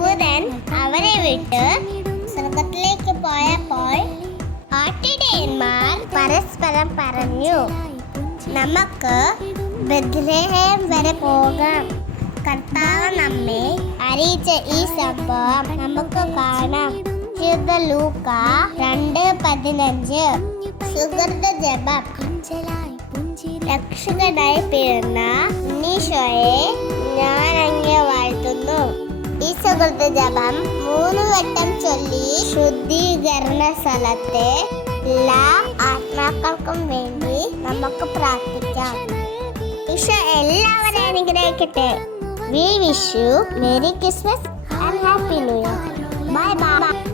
ബുധൻ അവരെ വിട്ട് സ്വർഗത്തിലേക്ക് പോയപ്പോൾ ആട്ടിടയന്മാർ പരസ്പരം പറഞ്ഞു, നമുക്ക് ബെത്ലഹേം വരെ പോകാം. കർത്താവ് നമ്മെ അറിയിച്ച ഈ സംഭവം നമുക്ക് കാണാം. ലൂക്ക 2:15. സുഹൃത ജപം. രക്ഷകനായി പിറന്ന ഉണ്ണീശോയെ ഞാൻ അങ്ങേ വാഴ്ത്തുന്നു. ഈ സുഹൃത ജപം 3 വട്ടം ചൊല്ലി ശുദ്ധീകരണ സ്ഥലത്തെ എല്ലാ ആത്മാക്കൾക്കും വേണ്ടി നമുക്ക് പ്രാർത്ഥിക്കാം. ഈശോ എല്ലാവരെയും അനുഗ്രഹിക്കട്ടെ. We wish you Merry Christmas and Happy New Year. Bye bye.